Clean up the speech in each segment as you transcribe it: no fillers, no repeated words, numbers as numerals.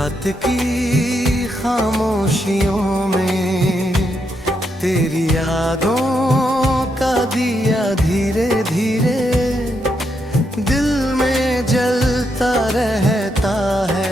रात की खामोशियों में तेरी यादों का दिया धीरे धीरे दिल में जलता रहता है।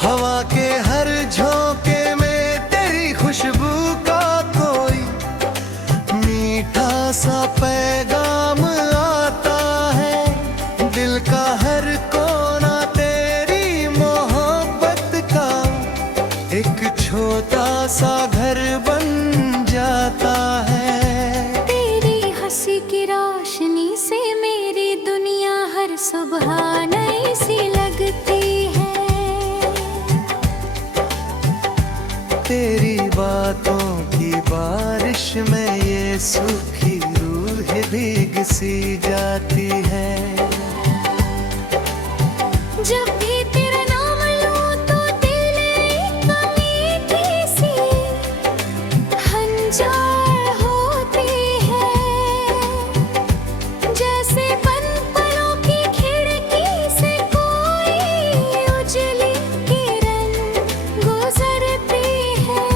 हवा के हर झोंके में तेरी खुशबू का कोई मीठा सा पैगाम आता है। दिल का हर कोना तेरी मोहब्बत का एक छोटा सा घर बन जाता है। तेरी हंसी की रोशनी से मेरी दुनिया हर सुबह नई सी लगती है। तेरी बातों की बारिश में ये सूखी रूह भीग सी जाती है। जब भी तेरा नाम लूं तो दिल एक मीठी सी हंजार होती है। जैसे पलों की खिड़की से कोई उजली किरण गुजरती है।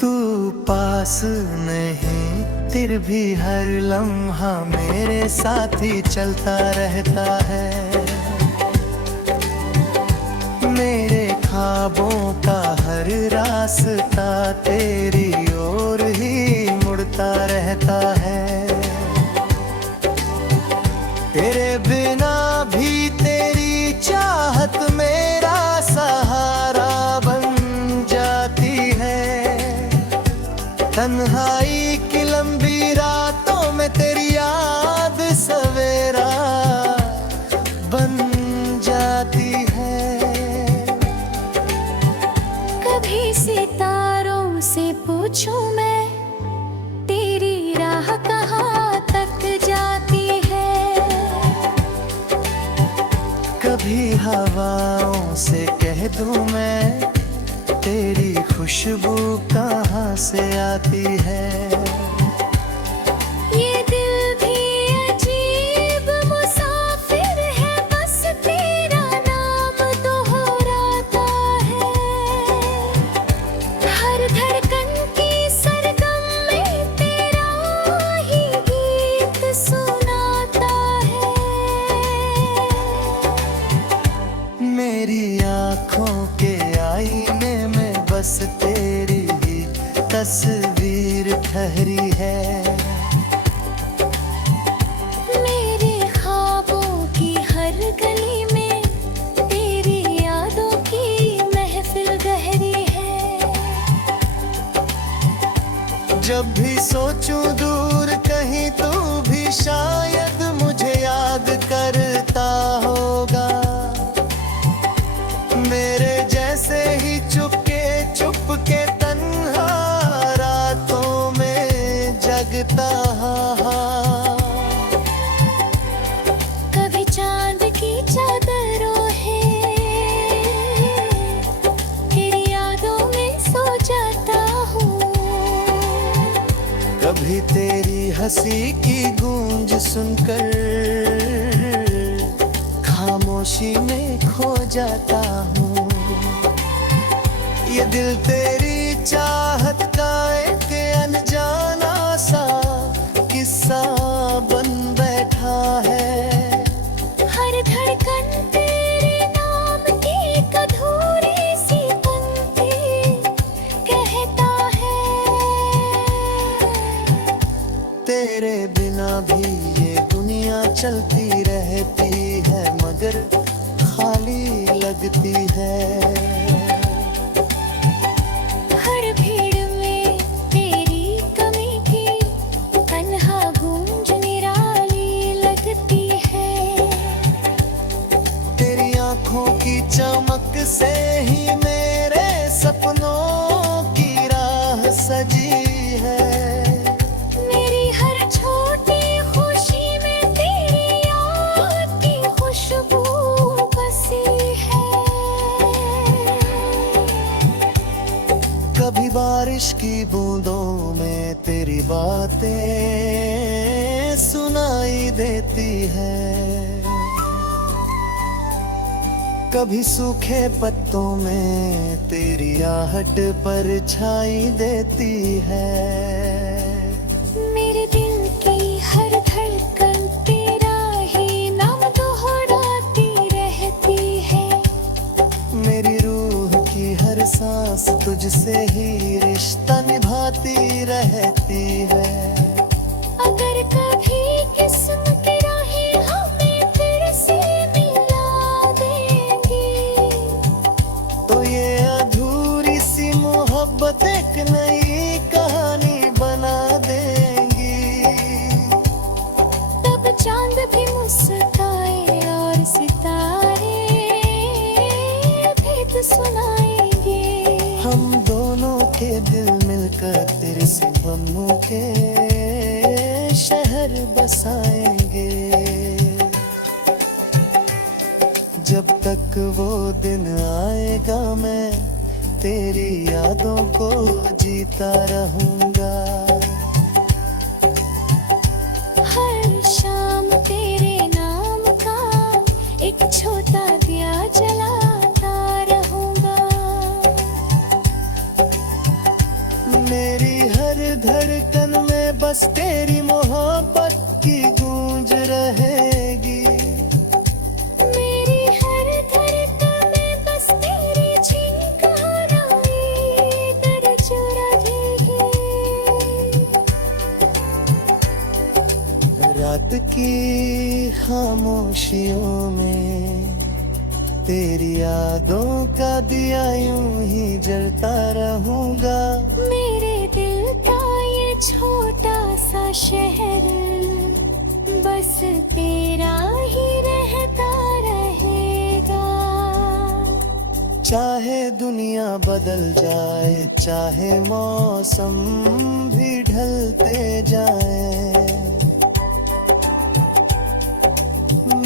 तू पास नहीं फिर भी हर लम्हा मेरे साथ ही चलता रहता है। मेरे ख्वाबों का हर रास्ता तेरी ओर ही मुड़ता रहता है। तेरे बिना भी तेरी चाहत मेरा सहारा बन जाती है। तन्हाई की लंबी रातों में तेरी याद सवेरा बन जाती है। कभी सितारों से पूछूं मैं तेरी राह कहाँ तक जाती है। कभी हवाओं से कह दूं मैं तेरी खुशबू कहाँ से आती है। ये दिल भी अजीब मुसाफिर है, बस तेरा नाम दोहराता है। हर धड़कन की सरगम में तेरा ही गीत सुनाता है। मेरी आँखों के आईने में बस तेरी ही तस्वीर ठहरी है। मेरे ख्वाबों की हर गली में तेरी यादों की महफिल गहरी है। जब भी सोचूं दूर कहीं तू भी शायद मुझे याद करता होगा। मेरे जैसे ही चुपके तन्हा रातों में जगता। कभी चांद की चादर ओढ़े तेरी यादों में सो जाता हूँ। कभी तेरी हंसी की गूंज सुनकर खामोशी में खो जाता हूँ। ये दिल तेरी चाहत का एक अनजाना सा किस्सा बन बैठा है। हर धड़कन तेरे नाम की एक अधूरी सी पंक्ति कहता है। तेरे बिना भी ये दुनिया चलती रहती है मगर खाली लगती है। हर भीड़ में तेरी कमी की तन्हा गूंज निराली लगती है। तेरी आँखों की चमक से ही मेरे सपनों की राह सजी है। मेरी हर देती है। कभी सूखे पत्तों में तेरी आहट परछाई देती है। मेरे दिल की हर धड़कन तेरा ही नाम दोहराती रहती है। मेरी रूह की हर सांस तुझसे ही रिश्ता निभाती रहती है। अगर कभी किस्म की राहें हमें फिर से मिला देंगी, तो ये अधूरी सी मोहब्बत एक नई कहानी बना देंगी। तब चांद भी मुस्काए और सितारे भेद सुनाएंगे। हम दोनों के दिल मिलकर तेरे सितमों के शहर बसाएंगे। जब तक वो दिन आएगा मैं तेरी यादों को जीता रहूंगा। हर शाम तेरे नाम का एक छोटा दिया जलाता रहूंगा। मेरी हर धड़कन में बस तेरी मोहब्बत की गूंज रहेगी। मेरी हर धड़कन में बस तेरी चिंगारी दर्ज रहेगी। रात की खामोशियों में तेरी यादों का दिया यूं ही जलता रहूंगा। मेरे दिल का ये छोटा सा शहर बस तेरा ही रहता रहेगा। चाहे दुनिया बदल जाए, चाहे मौसम भी ढलते जाए,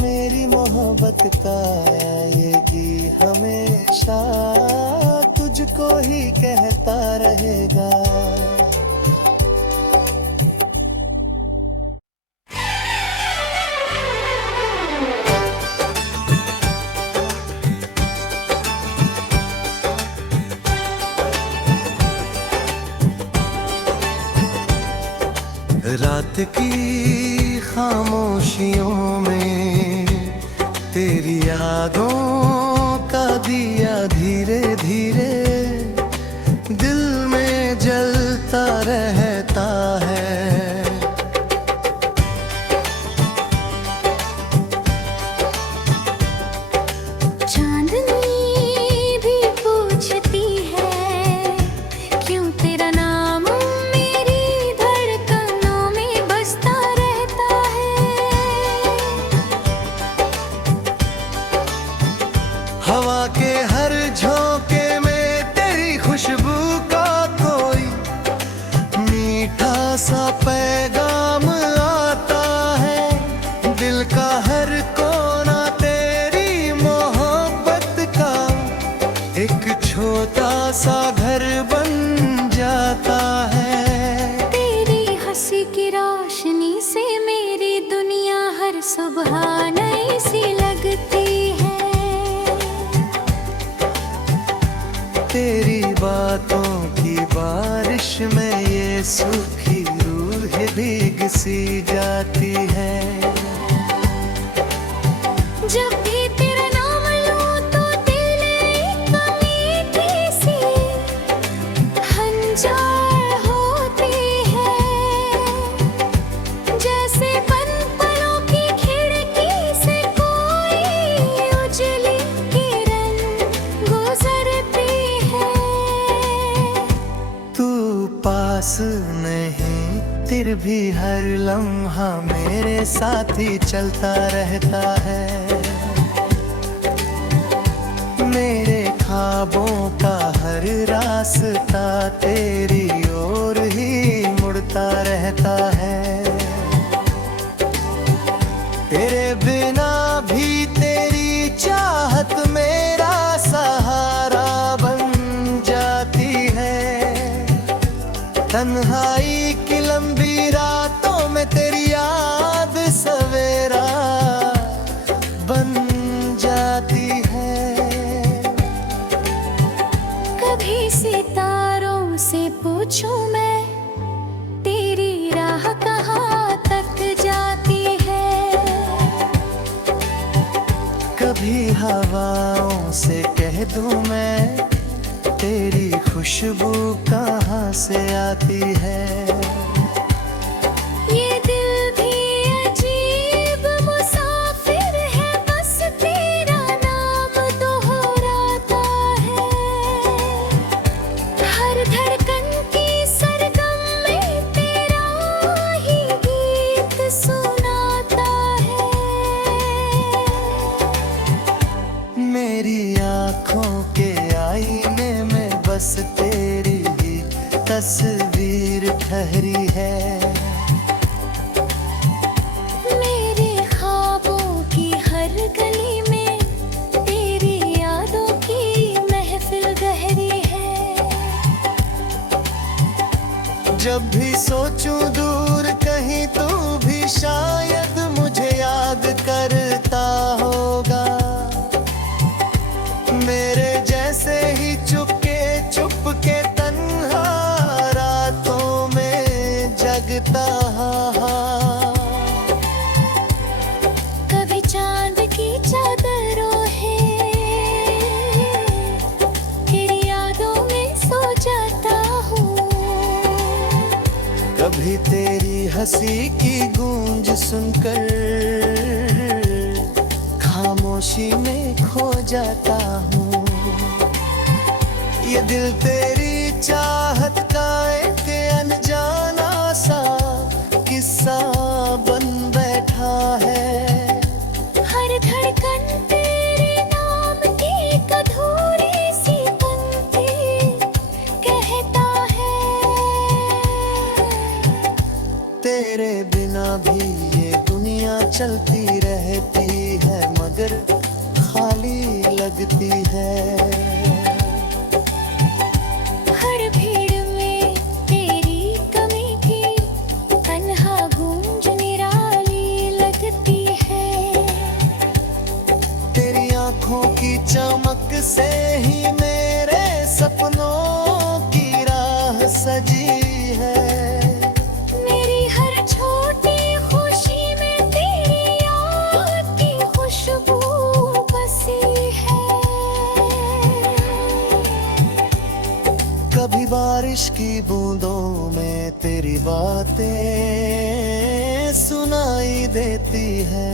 मेरी मोहब्बत का आएगी हमेशा तुझको ही कहता रहेगा। रात की खामोशियों में तेरी यादों का दिया धीरे धीरे दिल में जलता रहता है। चांदनी भी पूछती है क्यों तेरा नाम मेरी धड़कनों में बसता रहता है। हवा के हर झोंके में तेरी खुशबू का कोई मीठा सा पैगाम आता है। दिल का हर कोना तेरी मोहब्बत का एक छोटा सा घर बन जाता है। तेरी हंसी की रोशनी से मेरी दुनिया हर सुबह नई सी लगती है। तेरी बातों की बारिश में ये सूखी रूह भीग सी जाती है। जब भी तेरा नाम लूं तो दिल एक मीठी सी हंजार होती है। जैसे बन पलों की खिड़की से कोई उजली किरण गुजरती है। तू पास नहीं फिर भी हर लम्हा मेरे साथ ही चलता रहता है। मेरे ख्वाबों का हर रास्ता तेरी ओर ही मुड़ता रहता है। तेरे बिना भी तेरी चाहत मेरा सहारा बन जाती है। तन्हाई की लंबी रातों में तेरी याद सवेरे हवाओं से कह दूं मैं, तेरी खुशबू कहाँ से आती है। ये दिल भी अजीब मुसाफिर है, बस तेरा नाम दोहराता है। हर धड़कन की सरगम में तेरा ही गीत सुनाता है। मेरी आँखों के आईने में बस तेरी ही तस्वीर ठहरी है। मेरे ख्वाबों की हर गली में तेरी यादों की महफिल गहरी है। जब भी सोचूं दूर कहीं तू भी शायद मुझे याद करता होगा। मेरे जैसे ही चुपके चुपके तन्हा रातों में जगता। कभी चांद की चादर ओढ़े तेरी यादों में सो जाता हूँ। कभी तेरी हंसी की गूंज सुनकर खामोशी में खो जाता हूँ। ये दिल तेरी चाहत का एक अनजाना सा किस्सा बन बैठा है। हर धड़कन तेरे नाम की एक अधूरी सी पंक्ति कहता है। तेरे बिना भी ये दुनिया चलती रहती है, मगर खाली लगती है। हर भीड़ में तेरी कमी की तन्हा गूंज निराली लगती है। तेरी आँखों की चमक से ही मेरे सपनों की राह सजी है। मेरी हर छोटी खुशी में तेरी याद की खुशबू बसी है। कभी बारिश की बूंदों में तेरी बातें सुनाई देती है।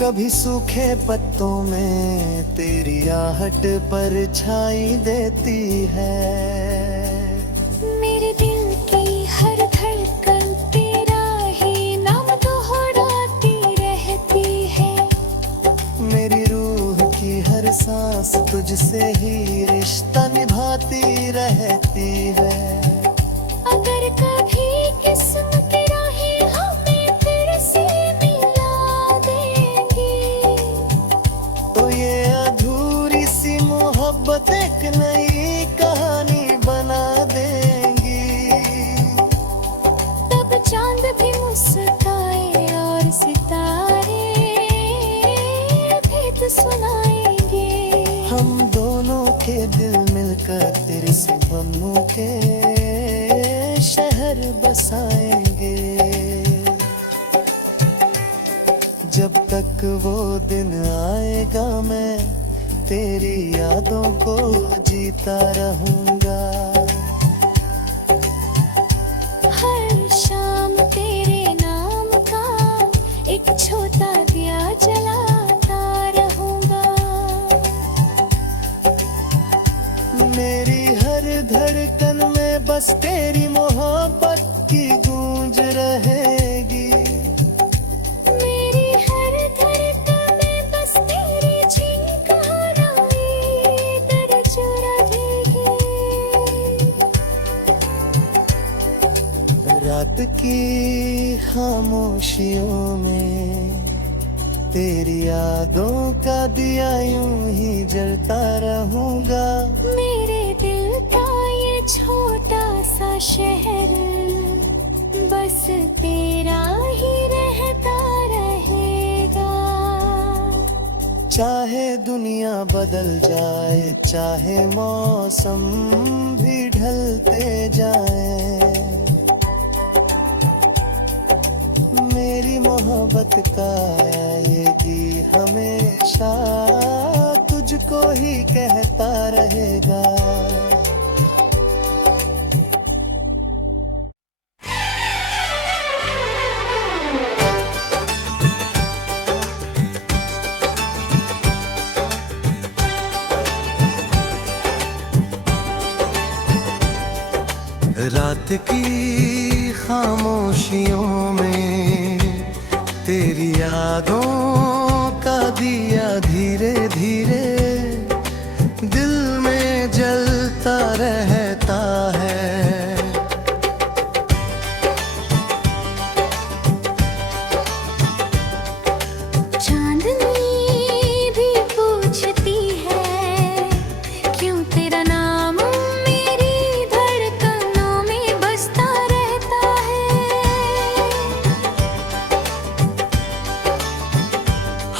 कभी सूखे पत्तों में तेरी आहट परछाई देती है। मेरे दिल की हर धड़कन तेरा ही नाम दोहराती रहती है। मेरी रूह की हर सांस तुझसे ही रिश्ता निभाती रहती है। अगर कभी किस्मत की राहें हमें फिर से मिला देंगी, तो ये अधूरी सी मोहब्बत एक नई कहानी बना देंगी। तब चांद भी मुस्काए और सितारे भेद सुनाएंगे। हम दोनों के दिल मिलकर तेरे सपनों के शहर बसाएंगे। जब तक वो दिन आएगा मैं तेरी यादों को जीता रहूंगा। हर शाम तेरे नाम का एक छोटा दिया जलाता रहूंगा। मेरी हर धड़कन में बस तेरी मोहब्बत की गूंज रहेगी। मेरी हर धड़कन में बस तेरी चिंगारी दर्ज रहेगी। रात की खामोशियों में तेरी यादों का दिया यूं ही जलता रहूंगा। मेरे दिल का ये छोटा सा शहर बस तेरा ही रहता रहेगा। चाहे दुनिया बदल जाए, चाहे मौसम भी ढलते जाए, मेरी मोहब्बत मोहब्बत का ये दी हमेशा तुझको ही कहता रहेगा। रात की खामोशियों में तेरी यादों का दिया धीरे धीरे दिल में जलता रहता है। चांदनी भी पूछती है क्यों तेरा नाम मेरी धड़कनों में बसता रहता है।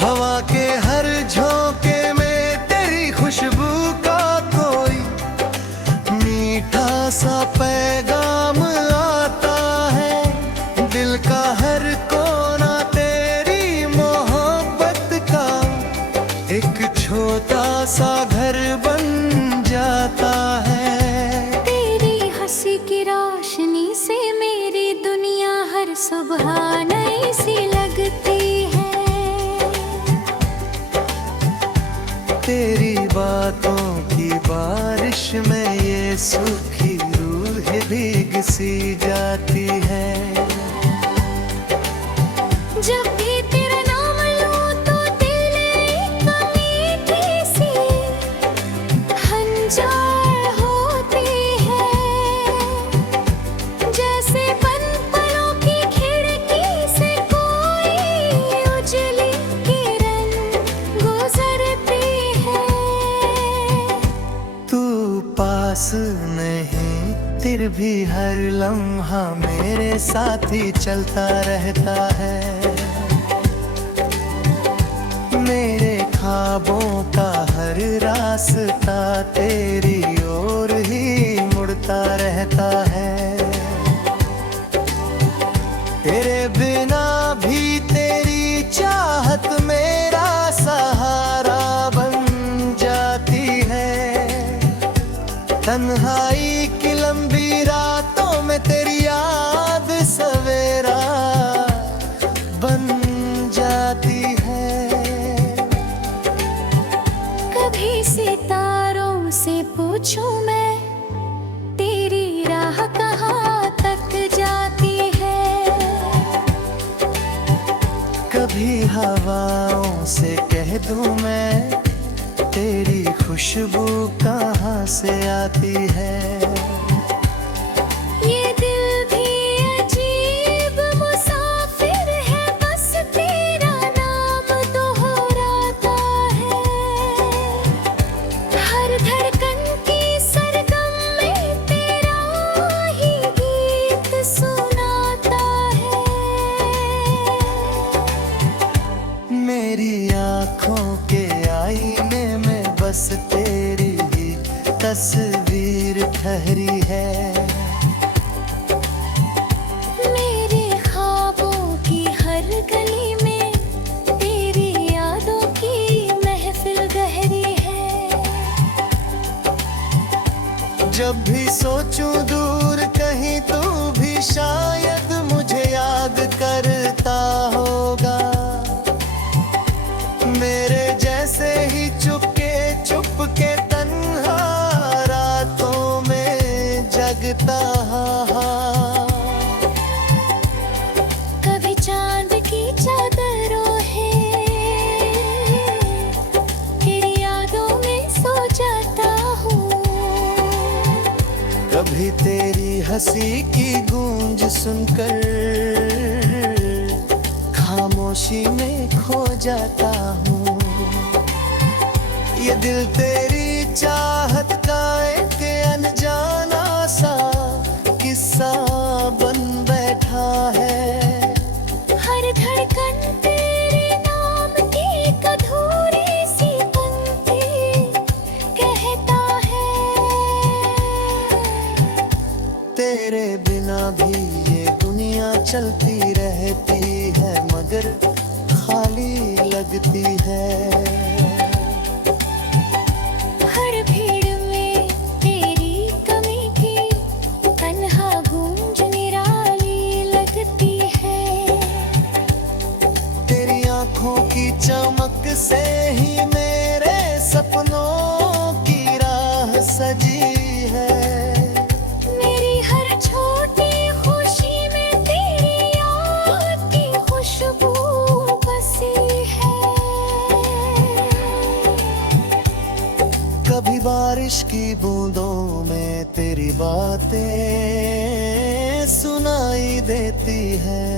हवा के हर झोंके में तेरी खुशबू का कोई मीठा सा पैगाम आता है। दिल का हर कोना तेरी मोहब्बत का एक छोटा सा घर बन जाता है। तेरी हंसी की रोशनी से मेरी दुनिया हर सुबह नई सी लगती है। तेरी बातों की बारिश में ये सूखी रूह भीग सी जाती है। जब भी तेरा नाम लूं तो दिल एक मीठी सी हंजार होती है। जैसे बन पलों की खिड़की से कोई उजली किरण गुजरती है। तू पास नहीं फिर भी हर लम्हा मेरे साथ ही चलता रहता है। मेरे ख्वाबों का हर रास्ता तेरी ओर ही मुड़ता रहता है। तेरे बिना भी तेरी चाहत मेरा सहारा बन जाती है। तन्हाई की लंबी रातों में तेरी याद सवेरा बन जाती है। कभी सितारों से पूछूं मैं तेरी राह कहाँ तक जाती है। कभी हवाओं से कह दूं मैं तेरी खुशबू कहाँ से आती है। ये दिल भी अजीब मुसाफिर है बस तेरा नाम दोहराता है। हर धड़कन की सरगम में तेरा ही गीत सुनाता है। मेरी आँखों के आईने में बस तेरी ही तस्वीर ठहरी है। मेरे ख्वाबों की हर गली में तेरी यादों की महफिल गहरी है। जब भी सोचूं दूर कहीं तू भी शायद मुझे याद करता होगा। मेरे जैसे ही चुपके चुपके तन्हा रातों में जगता। कभी चांद की चादरों है तेरी यादों में सो जाता हूँ। कभी तेरी हंसी की गूंज सुनकर खामोशी में खो जाता हूँ। ये दिल तेरी चाहत का एक अनजाना सा किस्सा बन बैठा है। हर धड़कन तेरे नाम की एक अधूरी सी पंक्ति कहता है। तेरे बिना भी ये दुनिया चलती रहती है। मगर खाली लगती है। हर भीड़ में तेरी कमी की तन्हा गूंज निराली लगती है। तेरी आंखों की चमक से ही मेरे सपनों की राह सजी है। मेरी हर छोटी खुशी में तेरी याद की खुशबू बसी है। कभी बारिश की बूंदों में तेरी बातें सुनाई देती है।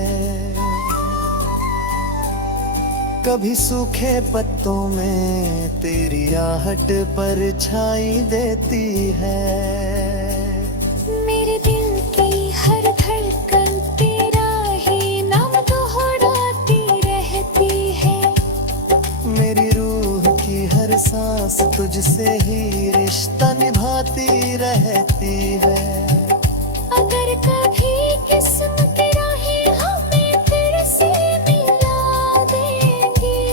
कभी सूखे पत्तों में तेरी आहट परछाई देती है। मेरे दिल की हर धड़कन तेरा ही नाम दोहराती रहती है। मेरी रूह की हर सांस तुझसे ही रिश्ता निभाती रहती है। अगर कभी किस्मत की राहें हमें फिर से मिला देंगी,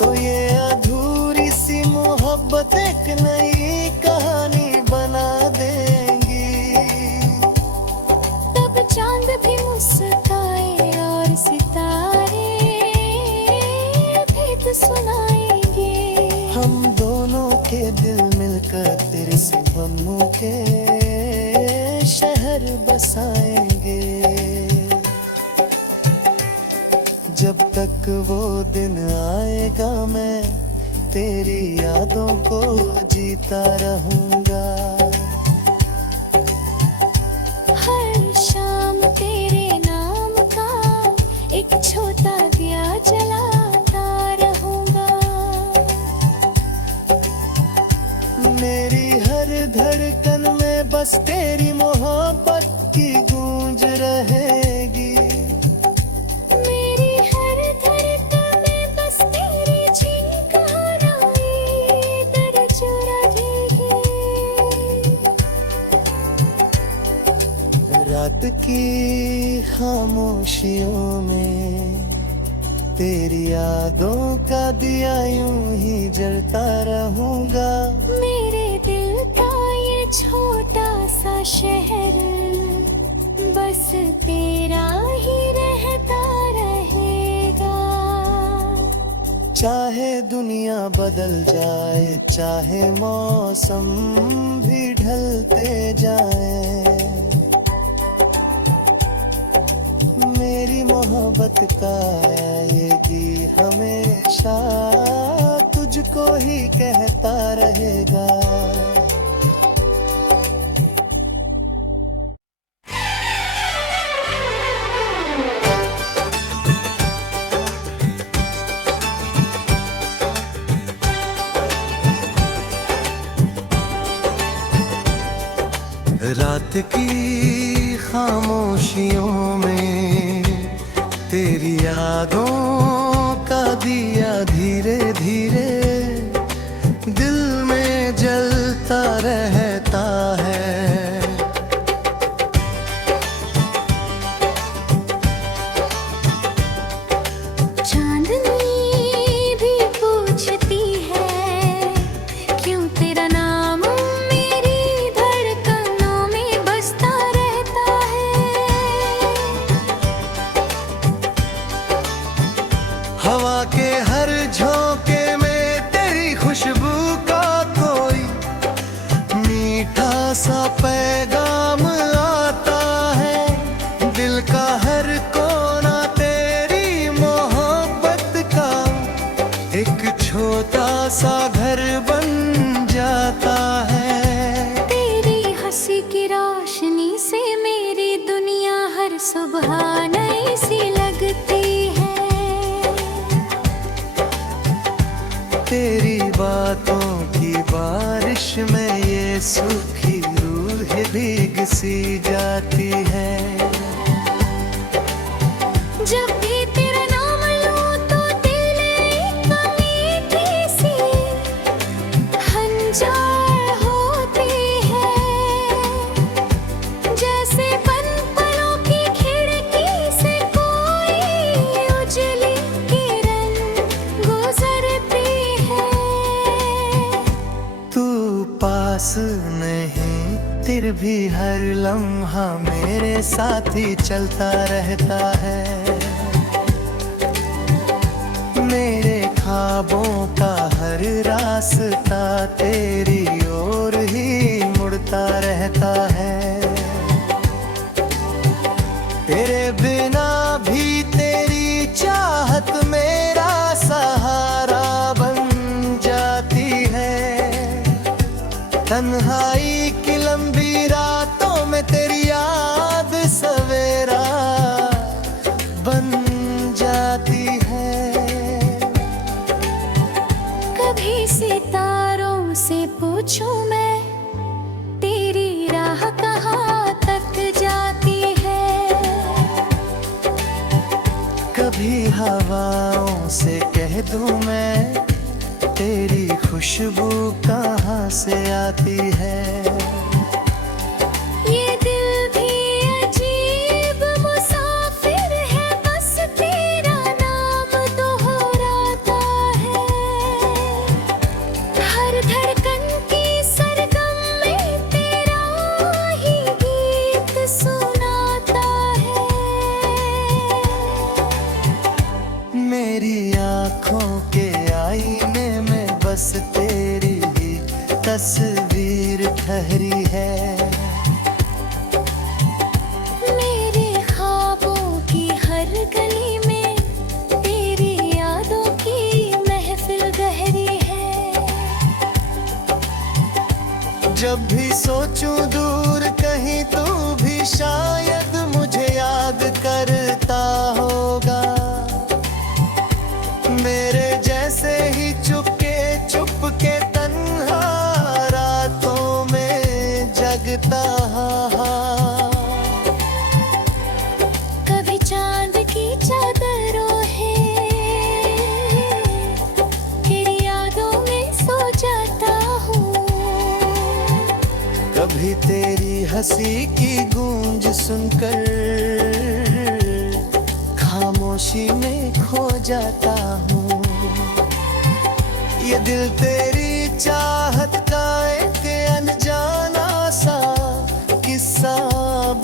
तो ये अधूरी सी मोहब्बत एक नई कहानी बना देंगी। तब चांद भी मुस्काए और सितारे भेद सुनाएंगे। हम दोनों के दिल मिलकर तेरे सितमों के शहर बसाएंगे। जब तक वो दिन आएगा मैं तेरी यादों को जीता रहूंगा। हर शाम तेरे नाम का एक छोटा दिया जलाता रहूंगा। मेरी हर धड़कन में बस तेरी मोहब्बत की गूंज रहेगी। मेरी हर धड़कन में बस तेरी झिंकाराई दर्ज रहेगी। रात की खामोशियों में तेरी यादों का दिया यूं ही जलता रहूंगा। मेरे दिल का ये छोटा सा शहर बस तेरा ही रहता रहेगा। चाहे दुनिया बदल जाए, चाहे मौसम भी ढलते जाए, मेरी मोहब्बत का ये गी हमेशा तुझको ही कहता रहेगा। रात की खामोशियों में तेरी यादों का दिया धीरे धीरे दिल में जलता रहता है। चांदनी भी पूछती है क्यों तेरा नाम मेरी धड़कनों में बसता रहता है। हवा के हर झोंके में तेरी खुशबू का कोई मीठा सा पैगाम आता है। दिल का हर कोना तेरी मोहब्बत का एक छोटा सा घर बन जाता है। तेरी हंसी की रोशनी से मेरी दुनिया हर सुबह नई सी लगती है। तेरी बातों की बारिश में ये सूखी रूह भीग सी जाती है। जब भी तेरा नाम लूं तो दिल एक मीठी सी हंजार होती है। जैसे बंद पलों की खिड़की से कोई भी हर लम्हा मेरे साथ ही चलता रहता है। मेरे ख्वाबों का हर रास्ता तेरी ओर ही मुड़ता रहता है। तेरे बिना भी तेरी चाहत मेरा सहारा बन जाती है। तन्हाई की लंबी रातों में तेरी याद सवेरा बन जाती है। कभी सितारों से पूछूं मैं, तेरी राह कहाँ तक जाती है। कभी हवाओं से कह दूं मैं, तेरी खुशबू कहाँ से आती है। ये दिल भी अजीब मुसाफिर है, बस तेरा नाम दोहराता है। हर धड़कन की सरगम में तेरा ही गीत सुनाता है। मेरी आँखों के आईने में बस तेरी ही तस्वीर ठहरी है। मेरे ख्वाबों की हर गली में तेरी यादों की महफिल गहरी है। जब भी सोचूं दूर कहीं तू भी शायद मुझे याद करता होगा। मेरे जैसे ही चुपके तन्हा रातों में जगता। कभी चांद की चादरों है, तेरी यादों में सो जाता हूँ। कभी तेरी हंसी की गूंज सुनकर खामोशी में खो जाता हूँ। ये दिल तेरी चाहत का एक अनजाना सा किस्सा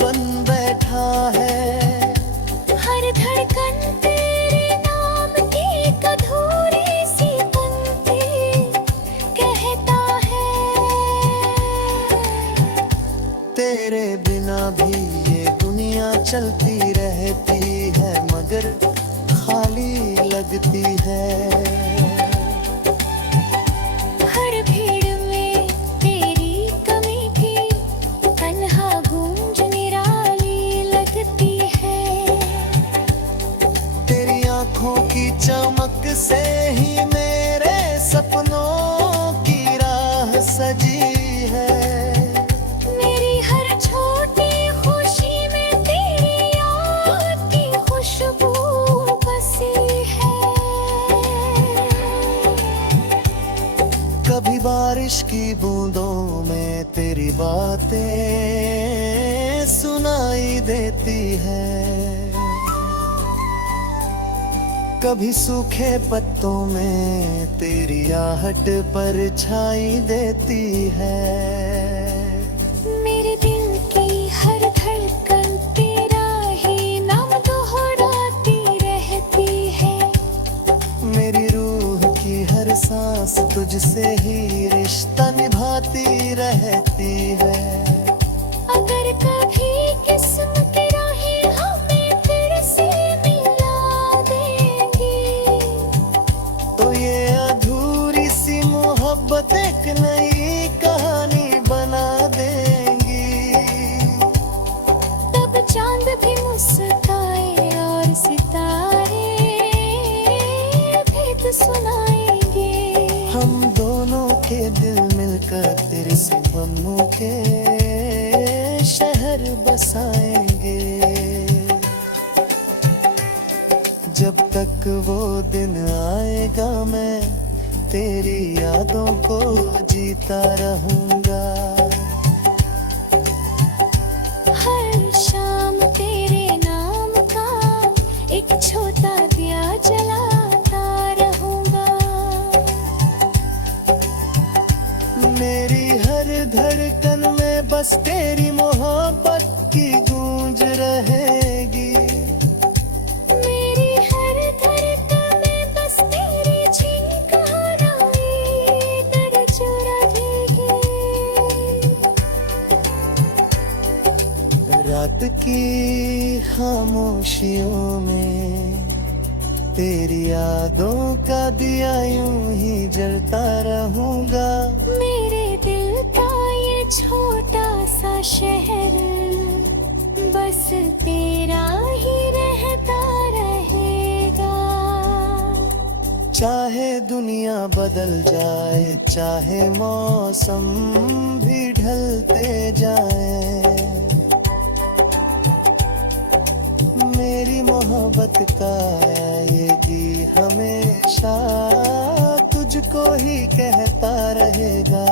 बन बैठा है। हर धड़कन तेरे नाम की एक अधूरी सी पंक्ति कहता है। तेरे बिना भी ये दुनिया चलती रहती है, मगर खाली लगती है। हर भीड़ में तेरी कमी की तन्हा गूंज निराली लगती है। तेरी आँखों की चमक से ही मेरे सपनों की राह सजी है। मेरी हर छोटी खुशी में तेरी याद की खुशबू बसी है। कभी बारिश की बूंदों में तेरी बातें सुनाई देती है। कभी सूखे पत्तों में तेरी आहट परछाई देती है। मेरे दिल की हर धड़कन तेरा ही नाम दोहराती रहती है। मेरी रूह की हर सांस तुझसे ही रिश्ता निभाती रहती है। अगर कभी किस्मत की राहें हमें फिर से मिला देंगी, तो ये अधूरी सी मोहब्बत एक नई कहानी बना देंगी। तब चांद भी मुस्काए और सितारे भेद सुनाएंगे। हम दोनों के दिल मिलकर तेरे सपनों के शहर बसाएंगे। जब तक वो दिन आएगा मैं तेरी यादों को जीता रहूंगा। हर शाम तेरे नाम का एक छोटा दिया जलाता रहूंगा। मेरी हर धड़कन में बस बस तेरी मोहब्बत की गूंज रहेगी। मेरी हर धड़कन में बस तेरी चीख हराए दर्द रहेगी। रात की खामोशियों में तेरी यादों का दिया यूं ही जलता रहूंगा। मेरे दिल का ये छोटा सा शहर बस तेरा ही रहता रहेगा। चाहे दुनिया बदल जाए, चाहे मौसम भी ढलते जाए, मेरी मोहब्बत का ये जी हमेशा तुझको ही कहता रहेगा।